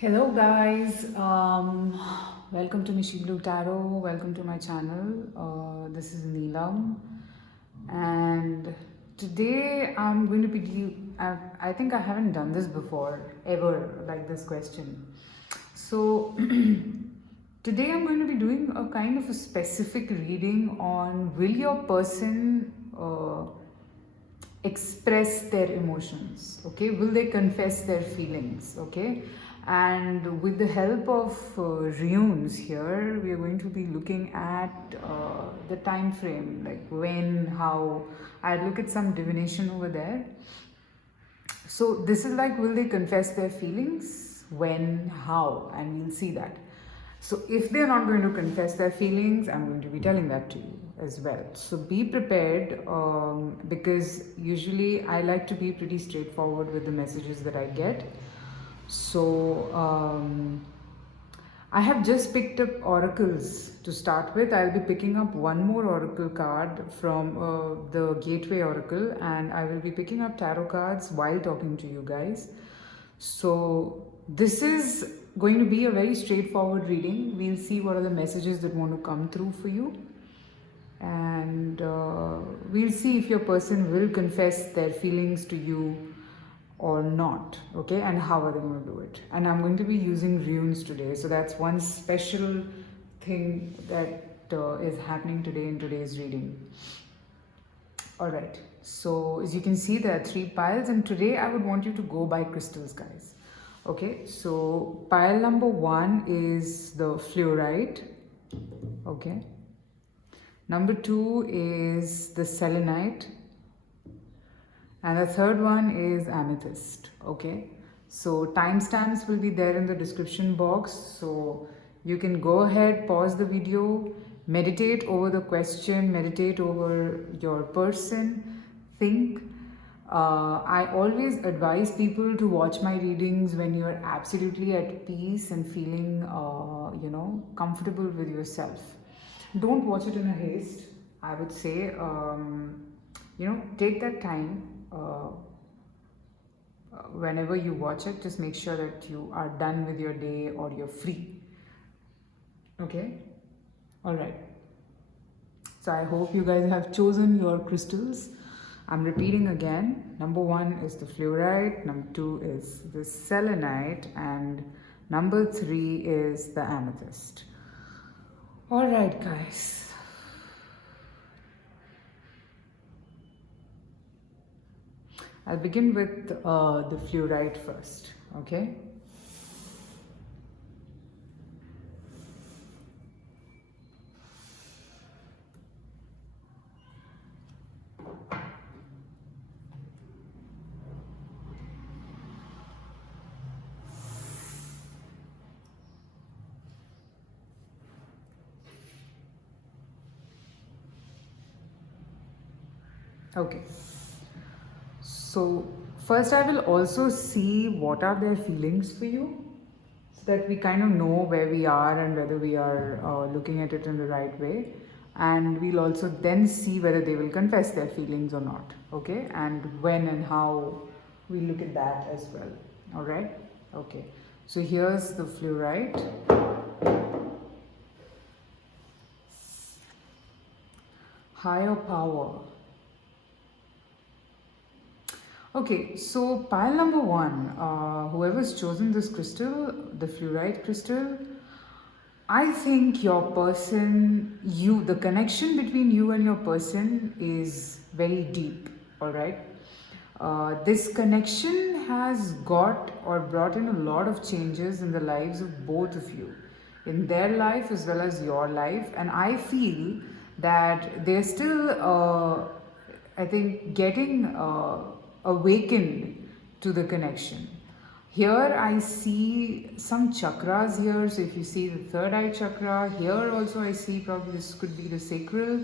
Hello guys, welcome to Mishi Blue Tarot. Welcome to my channel. This is Neelam, and today I'm going to be. I think I haven't done this before ever, like this question. So today I'm going to be doing a kind of a specific reading on will your person express their emotions, okay, will they confess their feelings, okay. And with the help of runes here, we are going to be looking at the time frame, like when, how. I look at some divination over there. So this is like, will they confess their feelings, when, how, and we'll see that. So if they're not going to confess their feelings, I'm going to be telling that to you as well. So be prepared, because usually I like to be pretty straightforward with the messages that I get. So I have just picked up oracles to start with. I'll be picking up one more oracle card from the Gateway Oracle, and I will be picking up tarot cards while talking to you guys. So this is going to be a very straightforward reading. We'll see what are the messages that want to come through for you, and we'll see if your person will confess their feelings to you or not, okay, and how are they going to do it. And I'm going to be using runes today, so that's one special thing that is happening today in today's reading. All right, so as you can see, there are 3 piles, and today I would want you to go by crystals, guys. Okay, so pile number 1 is the fluorite, okay. Number 2 is the selenite, and the third one is amethyst, okay. So timestamps will be there in the description box, so you can go ahead, pause the video, meditate over the question, meditate over your person, think. I always advise people to watch my readings when you're absolutely at peace and feeling comfortable with yourself. Don't watch it in a haste, I would say. Take that time. Whenever you watch it, just make sure that you are done with your day or you're free. Okay? All right. So I hope you guys have chosen your crystals. I'm repeating again. Number 1 is the fluorite, number 2 is the selenite, and number 3 is the amethyst. All right, guys. I'll begin with the fluorite first, okay? Okay. So first I will also see what are their feelings for you, so that we kind of know where we are and whether we are looking at it in the right way. And we'll also then see whether they will confess their feelings or not, okay? And when and how, we look at that as well. All right? Okay. So here's the fluorite. Higher power. Okay, so pile number 1, whoever's chosen this crystal, the fluorite crystal, I think your person, the connection between you and your person is very deep, all right? This connection has got or brought in a lot of changes in the lives of both of you, in their life as well as your life, and I feel that they're still, I think, getting awakened to the connection. Here I see some chakras here. So if you see the third eye chakra, here also I see probably this could be the sacral.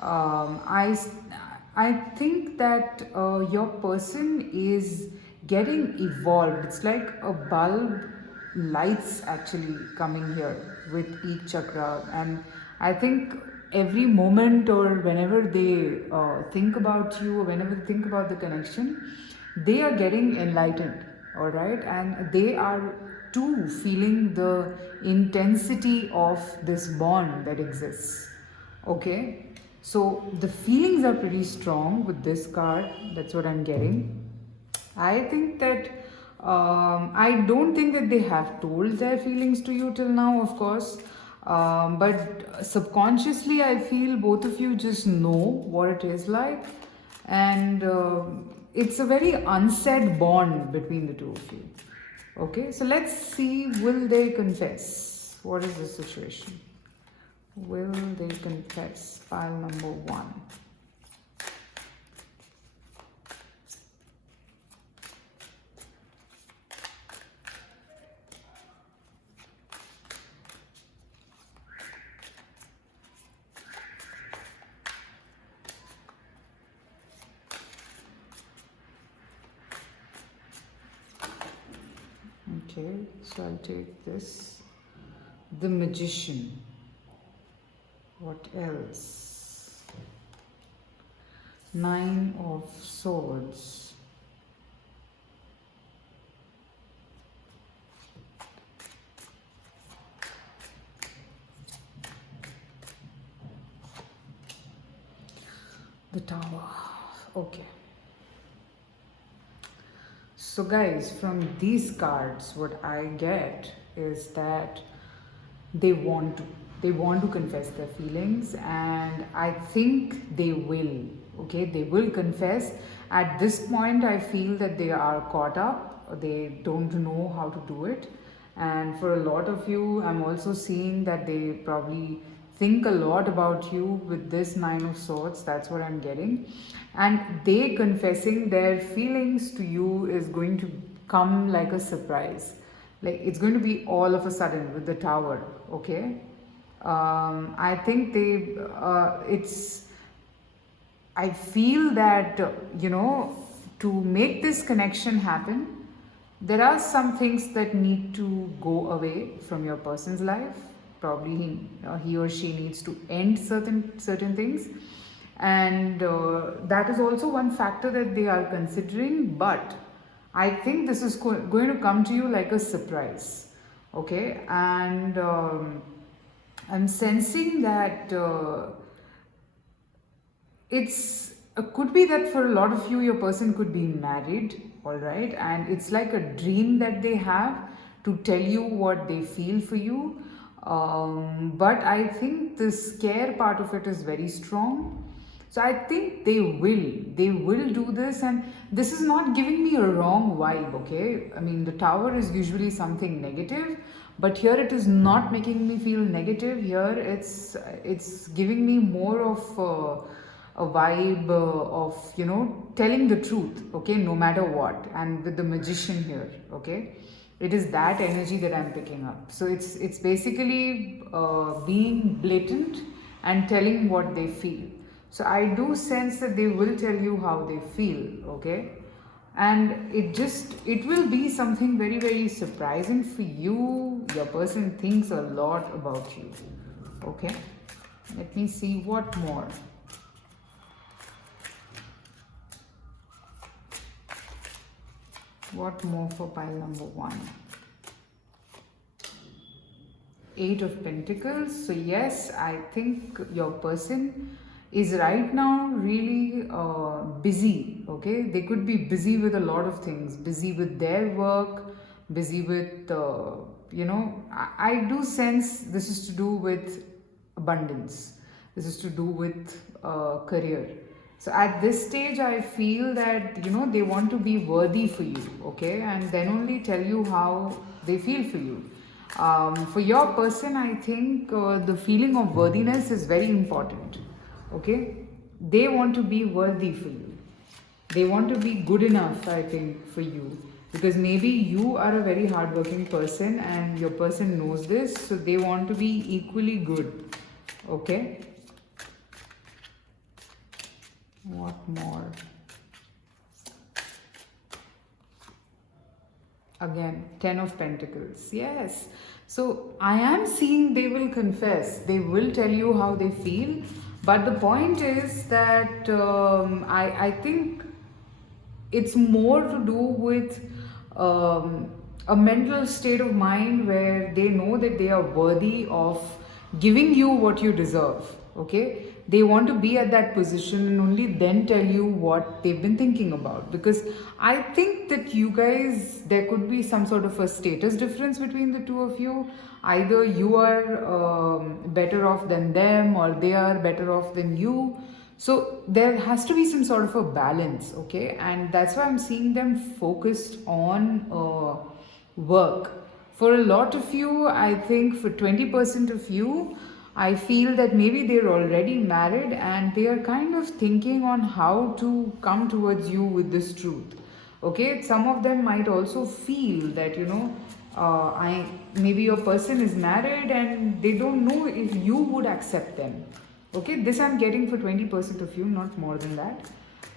I think that your person is getting evolved. It's like a bulb lights actually coming here with each chakra, and I think every moment or whenever they think about you or whenever they think about the connection, they are getting enlightened. all right, and they are too feeling the intensity of this bond that exists. Okay, so the feelings are pretty strong with this card. That's what I'm getting. I think that I don't think that they have told their feelings to you till now, of course. But subconsciously, I feel both of you just know what it is like, and it's a very unsaid bond between the two of you. Okay, so let's see, will they confess? What is the situation? Will they confess? Pile number one. Okay, so I'll take this. The Magician. What else? Nine of Swords. The Tower. Okay. So guys, from these cards, what I get is that they want to confess their feelings, and I think they will. Okay, they will confess. At this point, I feel that they are caught up. They don't know how to do it, and for a lot of you, I'm also seeing that they probably think a lot about you with this Nine of Swords. That's what I'm getting. And they confessing their feelings to you is going to come like a surprise. Like it's going to be all of a sudden with the Tower. Okay. I think I feel that, to make this connection happen, there are some things that need to go away from your person's life. Probably he or she needs to end certain things, and that is also one factor that they are considering. But I think this is going to come to you like a surprise. Okay, and I'm sensing that could be that for a lot of you, your person could be married, all right, and it's like a dream that they have to tell you what they feel for you. But I think the scare part of it is very strong. So I think they will do this, and this is not giving me a wrong vibe. Okay, I mean the Tower is usually something negative, but here it is not making me feel negative. Here it's giving me more of a vibe of telling the truth. Okay, no matter what. And with the Magician here, okay, it is that energy that I'm picking up. So it's basically being blatant and telling what they feel. So I do sense that they will tell you how they feel. Okay, and it will be something very, very surprising for you. Your person thinks a lot about you. Okay, let me see what more. What more for pile number one? Eight of Pentacles. So yes, I think your person is right now really busy. Okay, they could be busy with a lot of things, busy with their work, busy with I do sense this is to do with abundance, this is to do with career. So at this stage, I feel that they want to be worthy for you. Okay, and then only tell you how they feel for you. For your person, I think the feeling of worthiness is very important. Okay, they want to be worthy for you. They want to be good enough, I think, for you, because maybe you are a very hardworking person and your person knows this, so they want to be equally good. Okay. What more? Again, Ten of Pentacles. Yes. So I am seeing they will confess. They will tell you how they feel. But the point is that I think it's more to do with um, a mental state of mind where they know that they are worthy of giving you what you deserve. Okay, they want to be at that position and only then tell you what they've been thinking about, because I think that you guys, there could be some sort of a status difference between the two of you. Either you are better off than them, or they are better off than you. So there has to be some sort of a balance, okay? And that's why I'm seeing them focused on work. For a lot of you, I think for 20% of you, I feel that maybe they're already married and they are kind of thinking on how to come towards you with this truth. Okay, some of them might also feel that, I maybe your person is married and they don't know if you would accept them. Okay, this I'm getting for 20% of you, not more than that.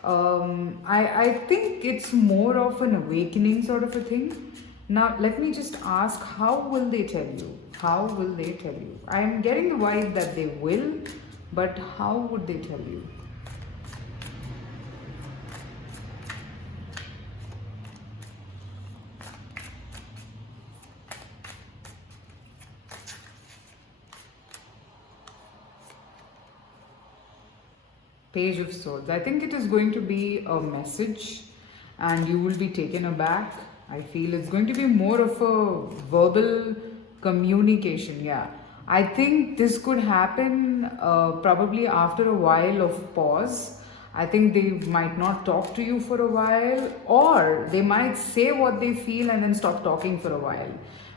I think it's more of an awakening sort of a thing. Now, let me just ask, how will they tell you? How will they tell you? I'm getting the vibe that they will, but how would they tell you? Page of Swords. I think it is going to be a message and you will be taken aback. I feel it's going to be more of a verbal communication. Yeah. I think this could happen probably after a while of pause. I think they might not talk to you for a while, or they might say what they feel and then stop talking for a while.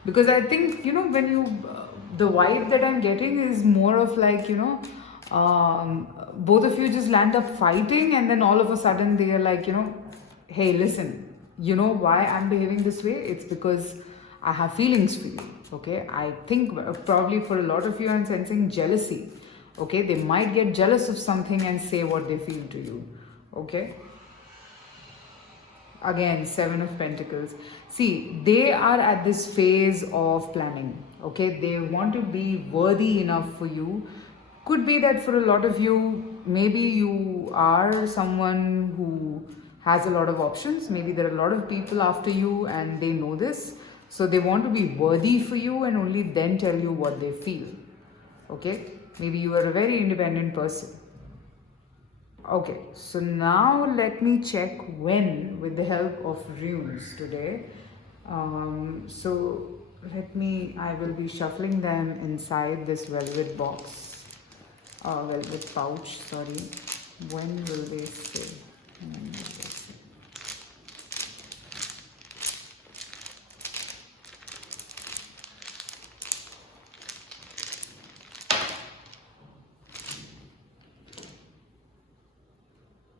Because I think, when the vibe that I'm getting is more of like, both of you just land up fighting, and then all of a sudden they are like, hey, listen, you know why I'm behaving this way? It's because I have feelings for you. Okay, I think probably for a lot of you, I'm sensing jealousy. Okay, they might get jealous of something and say what they feel to you. Okay, again, Seven of Pentacles. See, they are at this phase of planning. Okay, they want to be worthy enough for you. Could be that for a lot of you, maybe you are someone who has a lot of options. Maybe there are a lot of people after you and they know this. So they want to be worthy for you and only then tell you what they feel. Okay, maybe you are a very independent person. Okay, so now let me check when with the help of runes today. So I will be shuffling them inside this velvet box, velvet pouch, sorry. When will they say? When will they say?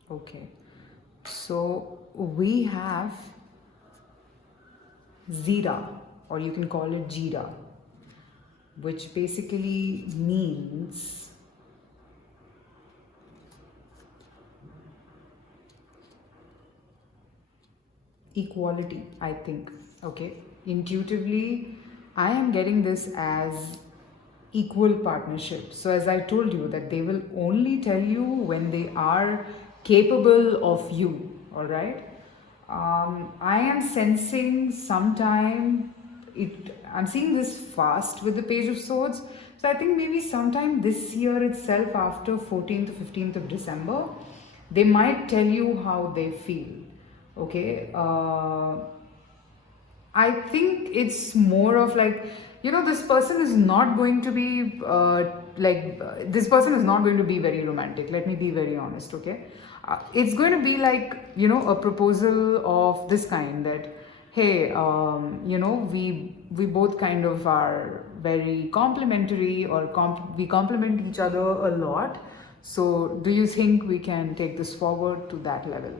Okay, so we have Zira, or you can call it Jira, which basically means equality, I think. Okay, intuitively, I am getting this as equal partnership. So, as I told you, that they will only tell you when they are capable of you. All right. I am sensing sometime I'm seeing this fast with the Page of Swords. So I think maybe sometime this year itself, after 14th, 15th of December, they might tell you how they feel. Okay. I think it's more of like, this person is not going to be this person is not going to be very romantic. Let me be very honest, okay? It's going to be like, a proposal of this kind that, hey, we both kind of are very complimentary, or we complement each other a lot. So do you think we can take this forward to that level?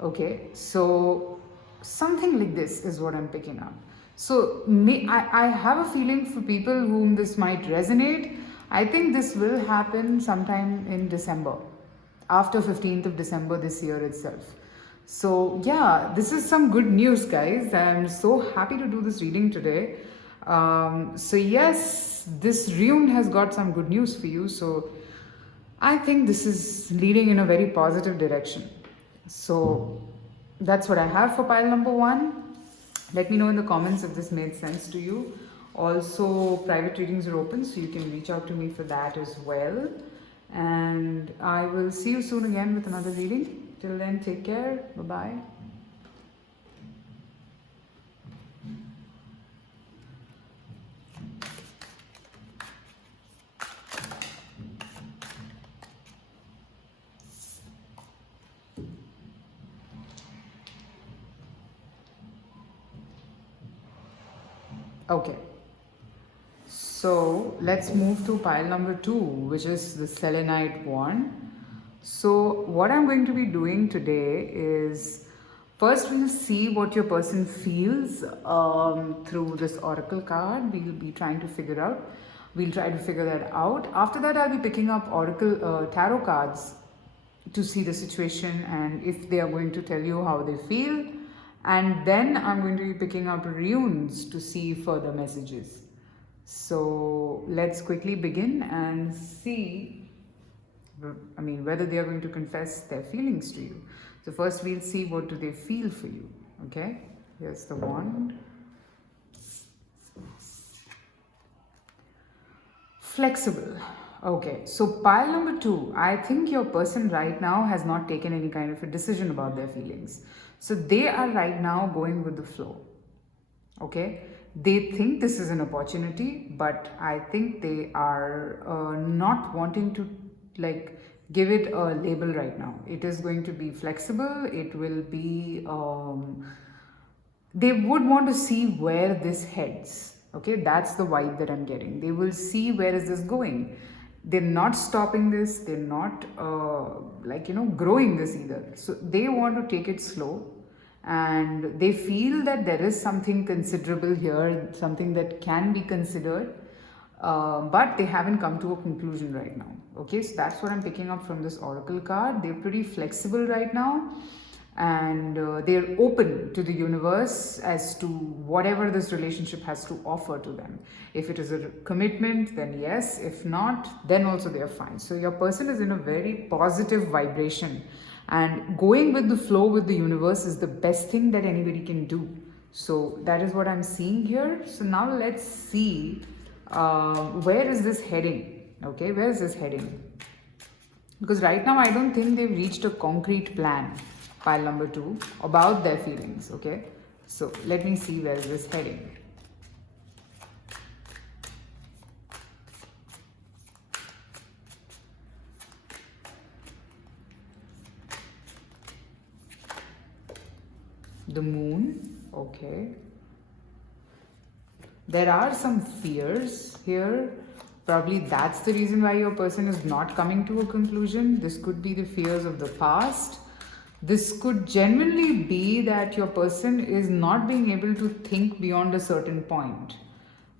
Okay, so something like this is what I'm picking up. So I have a feeling for people whom this might resonate. I think this will happen sometime in December, after 15th of December this year itself. So yeah, this is some good news, guys. I'm so happy to do this reading today. So yes, this rune has got some good news for you. So I think this is leading in a very positive direction. So that's what I have for pile number 1. Let me know in the comments if this made sense to you. Also, private readings are open, so you can reach out to me for that as well. And I will see you soon again with another reading. Till then, take care. Bye bye. Okay. So let's move to pile number 2, which is the selenite wand. So what I'm going to be doing today is, first we'll see what your person feels through this oracle card. We'll be trying to figure out. We'll try to figure that out. After that, I'll be picking up oracle tarot cards to see the situation and if they are going to tell you how they feel. And then I'm going to be picking up runes to see further messages. So let's quickly begin and see, whether they are going to confess their feelings to you. So first we'll see what do they feel for you. Okay, here's the wand. Flexible. Okay, so pile number 2, I think your person right now has not taken any kind of a decision about their feelings. So they are right now going with the flow. Okay, they think this is an opportunity, but I think they are not wanting to give it a label right now. It is going to be flexible. It will be they would want to see where this heads. Okay, that's the vibe that I'm getting. They will see where is this going. They're not stopping this. They're not growing this either. So they want to take it slow, and they feel that there is something considerable here, something that can be considered, but they haven't come to a conclusion right now. Okay, so that's what I'm picking up from this oracle card. They're pretty flexible right now, and they're open to the universe as to whatever this relationship has to offer to them. If it is a commitment, then yes. If not, then also they're fine. So your person is in a very positive vibration, and going with the flow with the universe is the best thing that anybody can do. So that is what I'm seeing here. So now let's see where is this heading. Okay, where is this heading? Because right now I don't think they've reached a concrete plan, pile number 2, about their feelings. Okay, so let me see where is this heading. The moon. Okay, there are some fears here. Probably that's the reason why your person is not coming to a conclusion. This could be the fears of the past. This could genuinely be that your person is not being able to think beyond a certain point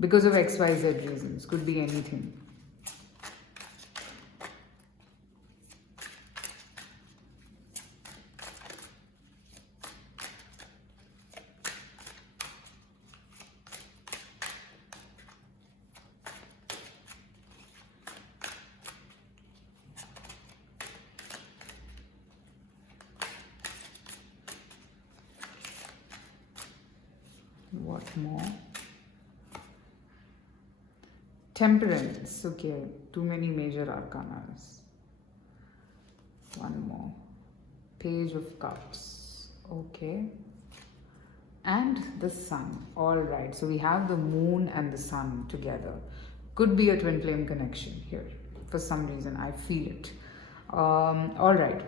because of XYZ reasons. Could be anything. What more? Temperance. Okay, too many major arcanas. One more. Page of Cups. Okay. And the sun. Alright, so we have the moon and the sun together. Could be a twin flame connection here. For some reason, I feel it. Alright,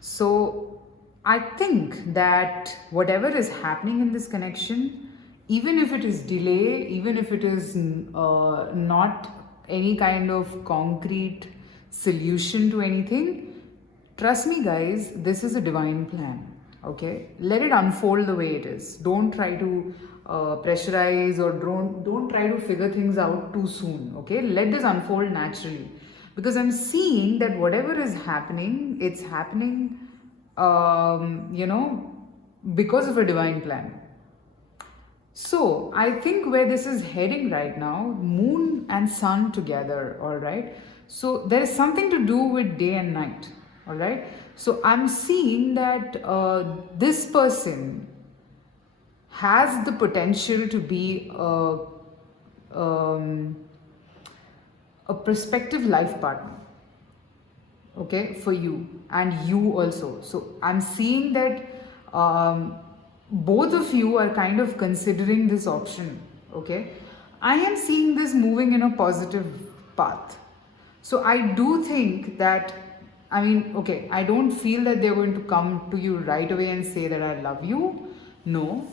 so I think that whatever is happening in this connection, even if it is delay, even if it is not any kind of concrete solution to anything, trust me guys, this is a divine plan. Okay, let it unfold the way it is. Don't try to pressurize, or don't try to figure things out too soon. Okay, let this unfold naturally, because I'm seeing that whatever is happening, it's happening because of a divine plan. So I think where this is heading right now, moon and sun together, all right? So there is something to do with day and night, all right? So I'm seeing that this person has the potential to be um, a prospective life partner, okay, for you and you also. So I'm seeing that both of you are kind of considering this option, okay. I am seeing this moving in a positive path. So I do think that, I mean, okay, I don't feel that they're going to come to you right away and say that I love you. No,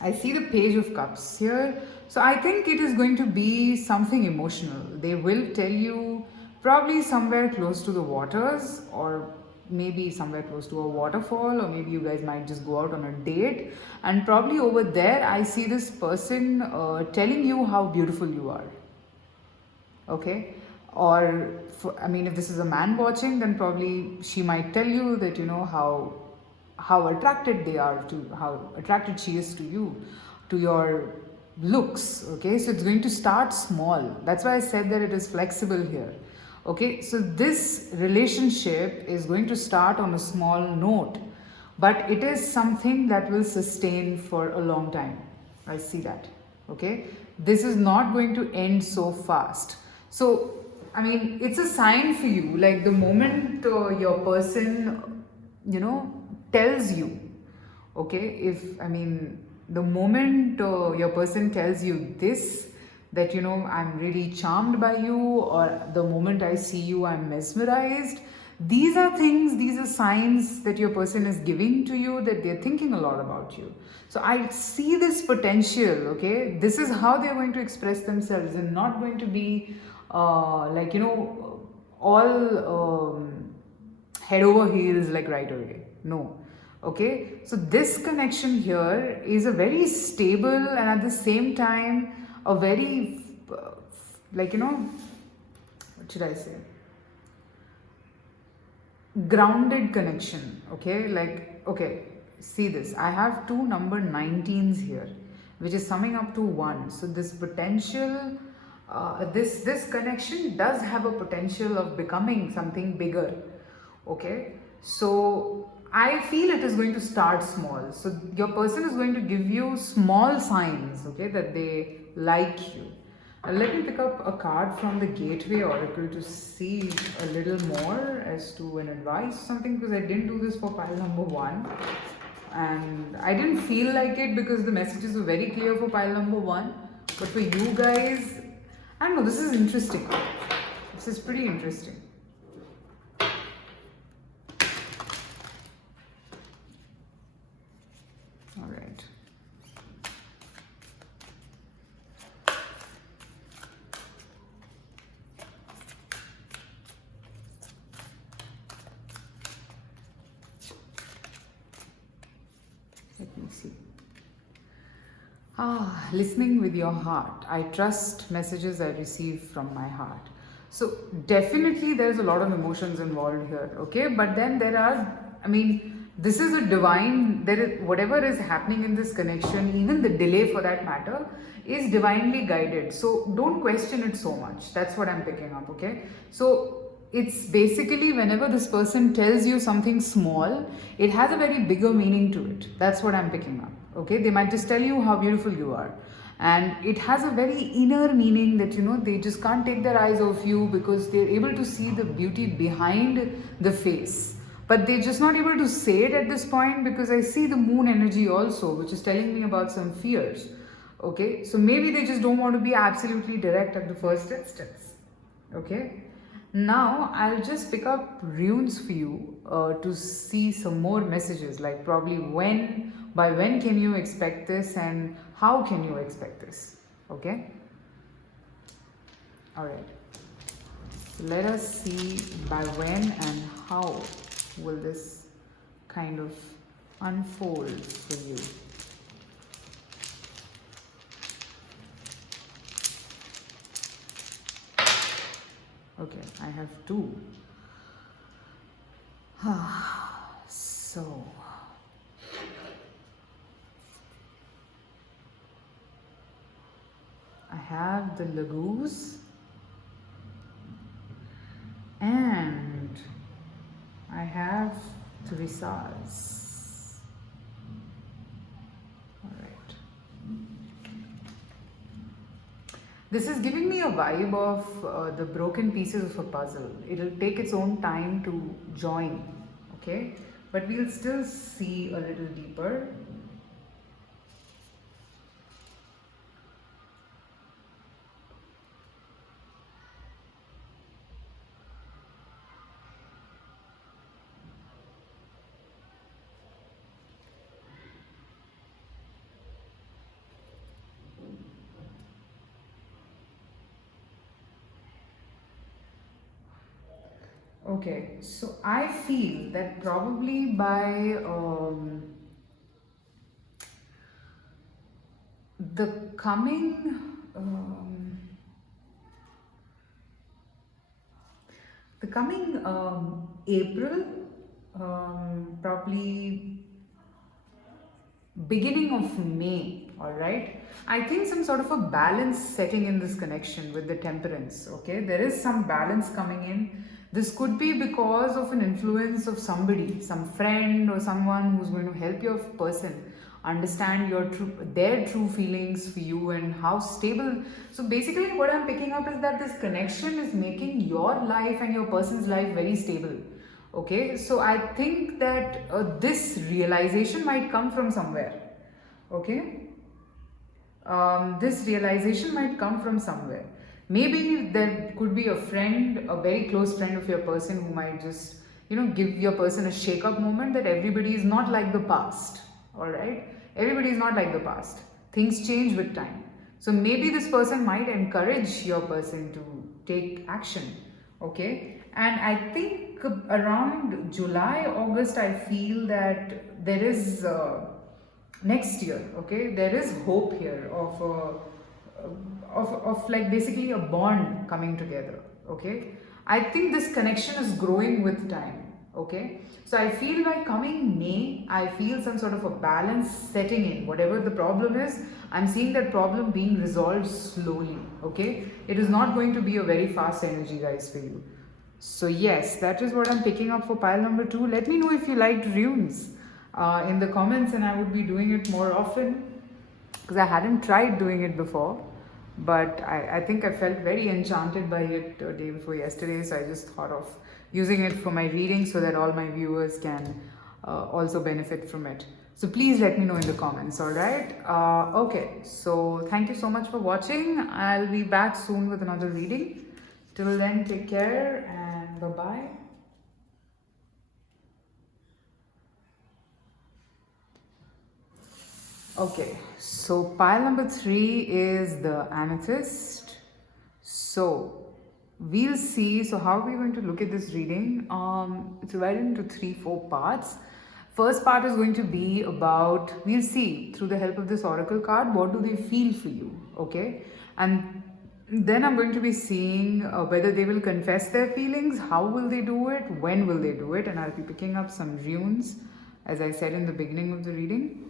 I see the Page of Cups here. So I think it is going to be something emotional. They will tell you probably somewhere close to the waters, or maybe somewhere close to a waterfall, or maybe you guys might just go out on a date. And probably over there, I see this person telling you how beautiful you are. Okay, or I mean, if this is a man watching, then probably she might tell you that, you know, how attracted they are to, how attracted she is to you, to your looks. Okay, so it's going to start small. That's why I said that it is flexible here. Okay, so this relationship is going to start on a small note, but it is something that will sustain for a long time. I see that. Okay, this is not going to end so fast. So I mean, it's a sign for you, like the moment your person, you know, tells you, okay, if I mean, the moment your person tells you this, that, you know, I'm really charmed by you, or the moment I see you, I'm mesmerized. These are things, these are signs that your person is giving to you, that they're thinking a lot about you. So I see this potential, okay? This is how they're going to express themselves, and not going to be like, you know, all head over heels like right away. No. Okay, so this connection here is a very stable and at the same time a very like, you know, what should I say, grounded connection. Okay, like, okay, see this, I have two number 19s here, which is summing up to 1. So this potential, this connection does have a potential of becoming something bigger. Okay, so I feel it is going to start small. So your person is going to give you small signs, okay, that they like you. Let me pick up a card from the Gateway Oracle to see a little more as to an advice, something, because I didn't do this for pile number 1. And I didn't feel like it because the messages were very clear for pile number 1. But for you guys, I don't know, this is interesting. This is pretty interesting. All right. Let me see. Listening with your heart. I trust messages I receive from my heart. So definitely there's a lot of emotions involved here, okay? But then there are, I mean, this is a divine, there is, whatever is happening in this connection, even the delay for that matter, is divinely guided. So don't question it so much. That's what I'm picking up, okay? So it's basically whenever this person tells you something small, it has a very bigger meaning to it. That's what I'm picking up. Okay, they might just tell you how beautiful you are, and it has a very inner meaning that, you know, they just can't take their eyes off you because they're able to see the beauty behind the face, but they're just not able to say it at this point because I see the moon energy also, which is telling me about some fears. Okay, so maybe they just don't want to be absolutely direct at the first instance. Okay, now I'll just pick up runes for you to see some more messages, like probably when, by when can you expect this, and how can you expect this. Okay, all right, so let us see by when and how will this kind of unfold for you. Okay, I have 2. So I have the Lagoose and I have Teresa's. All right. This is giving me a vibe of the broken pieces of a puzzle. It'll take its own time to join, okay? But we'll still see a little deeper. Okay, so I feel that probably by the coming April, probably beginning of May, all right? I think some sort of a balance setting in this connection with the temperance, okay? There is some balance coming in. This could be because of an influence of somebody, some friend or someone who's going to help your person understand their true feelings for you and how stable. So basically what I'm picking up is that this connection is making your life and your person's life very stable. Okay, so I think that this realization might come from somewhere. Okay, this realization might come from somewhere. Maybe there could be a friend, a very close friend of your person who might just, give your person a shake up moment that everybody is not like the past. All right, everybody is not like the past. Things change with time. So maybe this person might encourage your person to take action. Okay, and I think around July, August, I feel that there is next year. Okay, there is hope here of like basically a bond coming together. Okay, I think this connection is growing with time. Okay, so I feel by coming May, I feel some sort of a balance setting in. Whatever the problem is, I'm seeing that problem being resolved slowly. Okay, it is not going to be a very fast energy, guys, for you. So yes, that is what I'm picking up for pile number 2. Let me know if you liked runes in the comments, and I would be doing it more often because I hadn't tried doing it before. But I think I felt very enchanted by it the day before yesterday, so I just thought of using it for my reading so that all my viewers can also benefit from it. So please let me know in the comments, alright? Okay, so thank you so much for watching. I'll be back soon with another reading. Till then, take care and bye-bye. Okay, so pile number 3 is the amethyst. So we'll see. So how are we going to look at this reading? It's divided into 3-4 parts. First part is going to be about, we'll see through the help of this oracle card, what do they feel for you, okay? And then I'm going to be seeing whether they will confess their feelings, how will they do it, when will they do it, and I'll be picking up some runes, as I said in the beginning of the reading.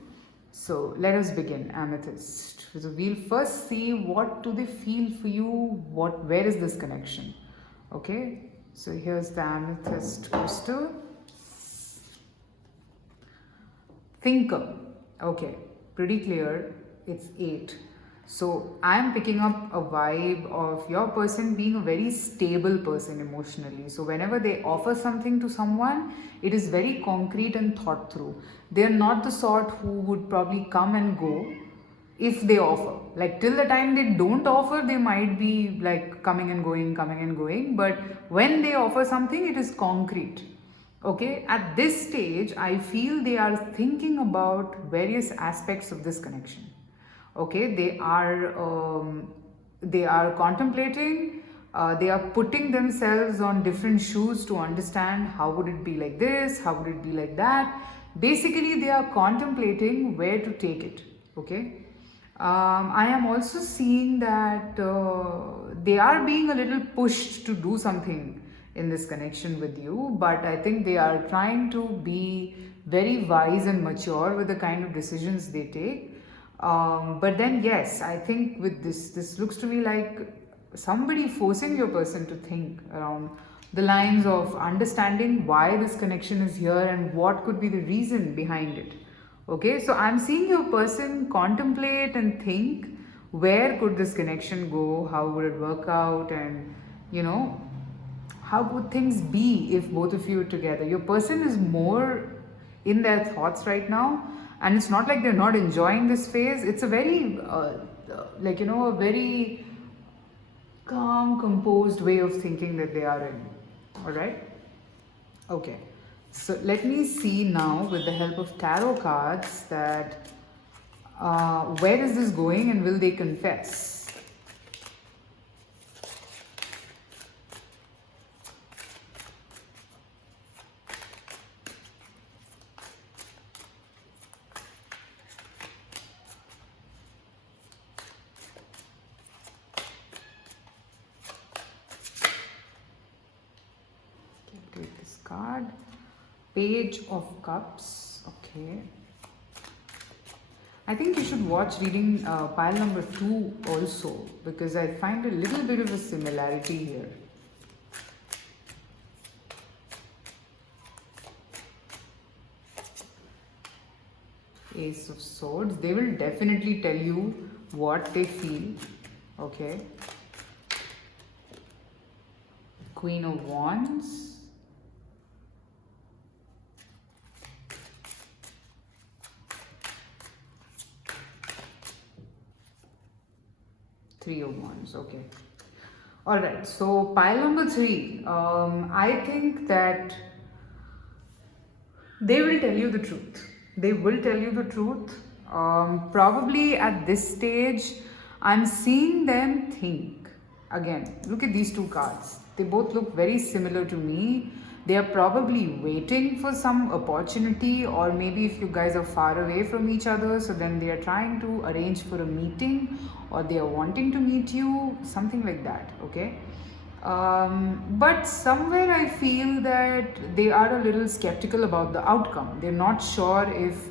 So let us begin. Amethyst. So we'll first see what do they feel for you, where is this connection, okay? So here's the amethyst crystal. Thinker, okay, pretty clear, it's 8. So I'm picking up a vibe of your person being a very stable person emotionally. So whenever they offer something to someone, it is very concrete and thought through. They're not the sort who would probably come and go if they offer. Like till the time they don't offer, they might be like coming and going. But when they offer something, it is concrete. Okay, at this stage, I feel they are thinking about various aspects of this connection. Okay, they are contemplating, they are putting themselves on different shoes to understand how would it be like this, how would it be like that. Basically, they are contemplating where to take it. Okay, I am also seeing that they are being a little pushed to do something in this connection with you, but I think they are trying to be very wise and mature with the kind of decisions they take. But then yes, I think with this looks to me like somebody forcing your person to think around the lines of understanding why this connection is here and what could be the reason behind it. Okay, so I'm seeing your person contemplate and think where could this connection go, how would it work out, and you know, how would things be if both of you are together. Your person is more in their thoughts right now, and it's not like they're not enjoying this phase. It's a very a very calm, composed way of thinking that they are in. All right. Okay, so let me see now with the help of tarot cards that where is this going and will they confess? Take this card. Page of Cups. Okay. I think you should watch reading pile number 2 also, because I find a little bit of a similarity here. Ace of Swords. They will definitely tell you what they feel. Okay. Queen of Wands. Three of Wands. Okay. All right. So pile number 3. I think that they will tell you the truth. They will tell you the truth. Probably at this stage, I'm seeing them think. Again, look at these two cards. They both look very similar to me. They are probably waiting for some opportunity, or maybe if you guys are far away from each other, so then they are trying to arrange for a meeting, or they are wanting to meet you, something like that. Okay. But somewhere I feel that they are a little skeptical about the outcome. They're not sure if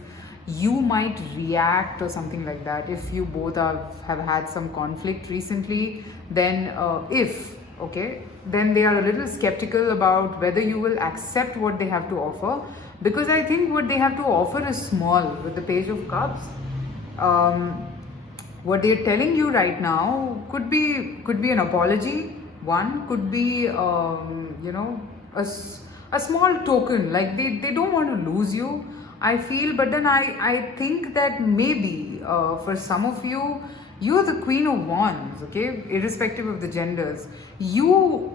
you might react or something like that. If you both have had some conflict recently, then then they are a little skeptical about whether you will accept what they have to offer, because I think what they have to offer is small. With the Page of Cups, what they're telling you right now could be an apology. One could be a small token, like they don't want to lose you, I feel. But then I think that maybe for some of you, you're the Queen of Wands, okay, irrespective of the genders. You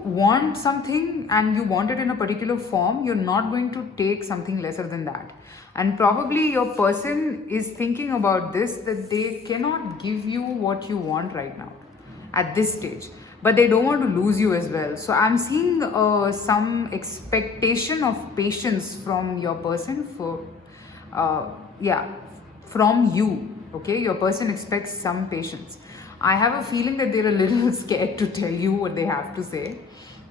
want something and you want it in a particular form. You're not going to take something lesser than that. And probably your person is thinking about this, that they cannot give you what you want right now at this stage, but they don't want to lose you as well. So I'm seeing some expectation of patience from your person from you. Okay, your person expects some patience. I have a feeling that they're a little scared to tell you what they have to say,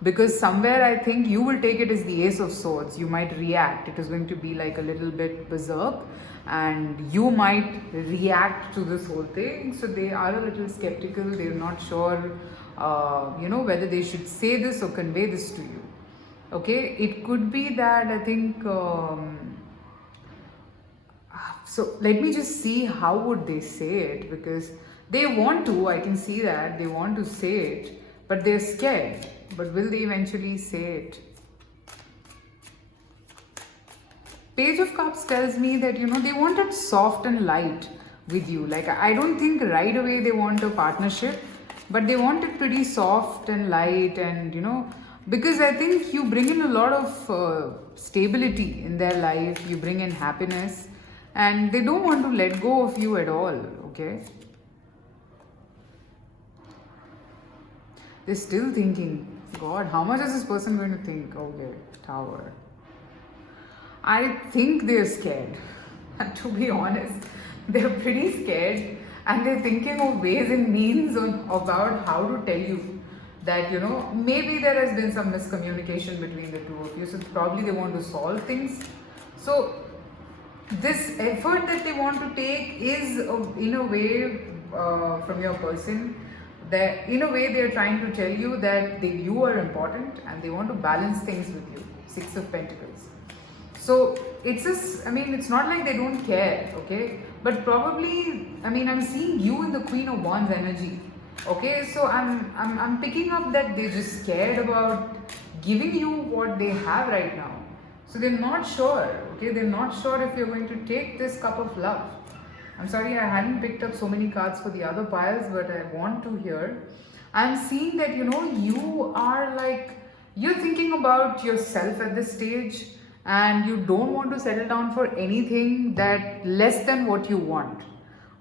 because somewhere I think you will take it as the Ace of Swords. You might react. It is going to be like a little bit berserk, and you might react to this whole thing. So they are a little skeptical. They're not sure whether they should say this or convey this to you. Okay, it could be that I think so let me just see how would they say it, because they want to, I can see that they want to say it, but they're scared. But will they eventually say it? Page of Cups tells me that they want it soft and light with you. Like, I don't think right away they want a partnership, but they want it pretty soft and light, and because I think you bring in a lot of stability in their life, you bring in happiness, and they don't want to let go of you at all. Okay, they're still thinking, God, how much is this person going to think? Okay, Tower. I think they're scared. And to be honest, they're pretty scared, and they're thinking of ways and means about how to tell you that maybe there has been some miscommunication between the two of you. So probably they want to solve things. So this effort that they want to take is in a way from your person, that in a way they are trying to tell you that you are important and they want to balance things with you. Six of Pentacles. So it's just, I mean, it's not like they don't care, okay? But probably, I mean, I'm seeing you in the Queen of Wands energy, okay? So I'm picking up that they just scared about giving you what they have right now. So they're not sure, okay? They're not sure if you're going to take this cup of love. I'm sorry I hadn't picked up so many cards for the other piles, but I want to hear. I'm seeing that, you know, you are like, you're thinking about yourself at this stage, and you don't want to settle down for anything that less than what you want,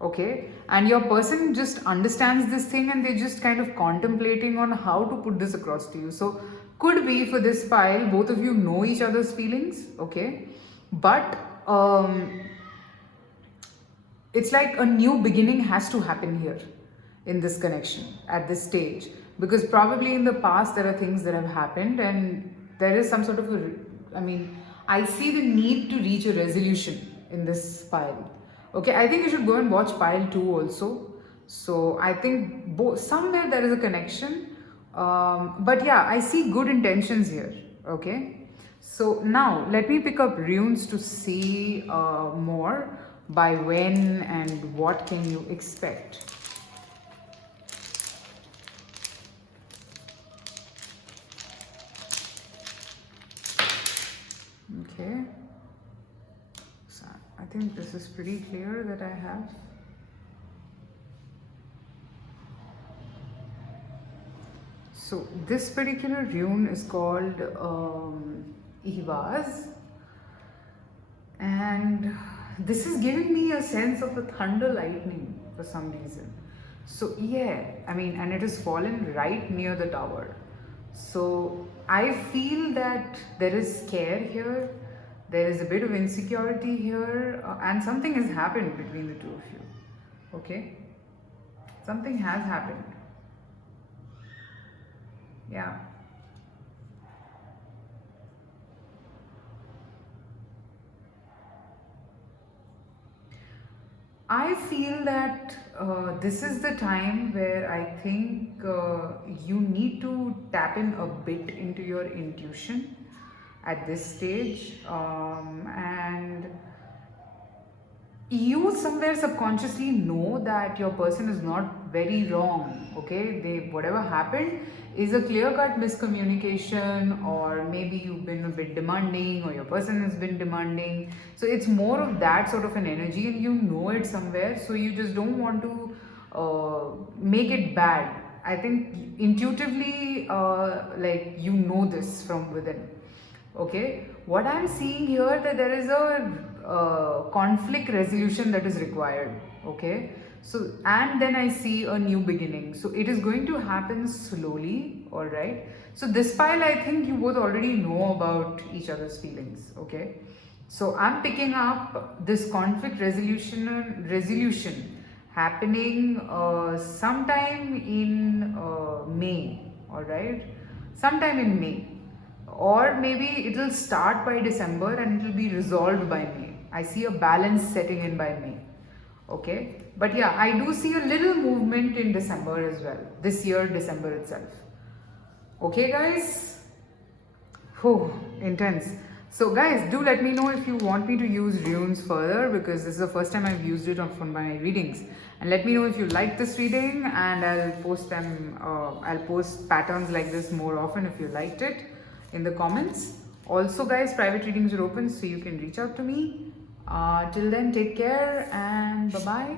okay? And your person just understands this thing, and they're just kind of contemplating on how to put this across to you. So could be for this pile, both of you know each other's feelings, okay? But it's like a new beginning has to happen here in this connection at this stage, because probably in the past there are things that have happened, and there is some sort of a, I mean, I see the need to reach a resolution in this pile. Okay, I think you should go and watch pile 2 also. So I think somewhere there is a connection, but yeah, I see good intentions here. Okay, so now let me pick up runes to see more by when and what can you expect. Okay, so I think this is pretty clear that I have. So this particular rune is called Ihvaz, and this is giving me a sense of a thunder lightning for some reason. So yeah, I mean, and it has fallen right near the tower. So I feel that there is scare here, there is a bit of insecurity here, and something has happened between the two of you. Okay, something has happened. Yeah. I feel that this is the time where I think you need to tap in a bit into your intuition at this stage, and you somewhere subconsciously know that your person is not very wrong. Okay, they, whatever happened is a clear-cut miscommunication, or maybe you've been a bit demanding, or your person has been demanding. So it's more of that sort of an energy, and you know it somewhere, so you just don't want to make it bad. I think intuitively, like, you know this from within. Okay, what I'm seeing here, that there is a conflict resolution that is required. Okay, so, and then I see a new beginning, so it is going to happen slowly. All right, so this pile, I think you both already know about each other's feelings. Okay, so I'm picking up this conflict resolution happening sometime in May. All right, sometime in May, or maybe it'll start by December and it'll be resolved by May. I see a balance setting in by May. Okay, but yeah, I do see a little movement in December as well, this year, December itself. Okay, guys. Oh, intense. So guys, do let me know if you want me to use runes further, because this is the first time I've used it on my readings. And let me know if you like this reading, and I'll post them, I'll post patterns like this more often if you liked it in the comments. Also guys, private readings are open, so you can reach out to me. Till then, take care and bye-bye.